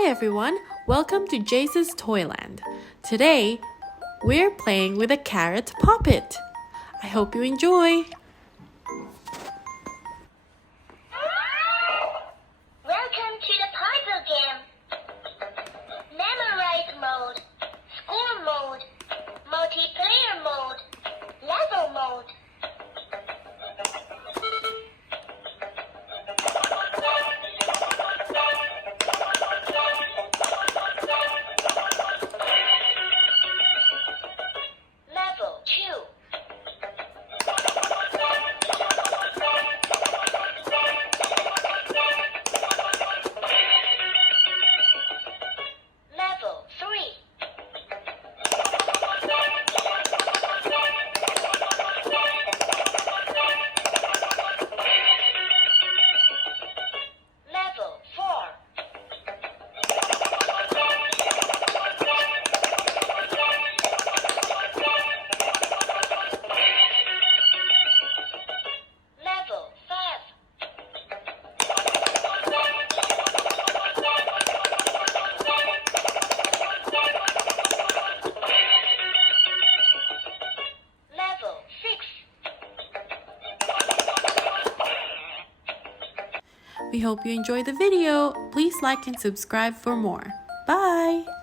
Hi everyone, welcome to Jace's Toyland. Today, we're playing with a carrot puppet. I hope you enjoy. Welcome to the puzzle game. Memorize mode, score mode, multiplayer mode, level mode. Level 2. Level 3. Level 4. Level 5. Level 6. We hope you enjoyed the video. Please like and subscribe for more. Bye!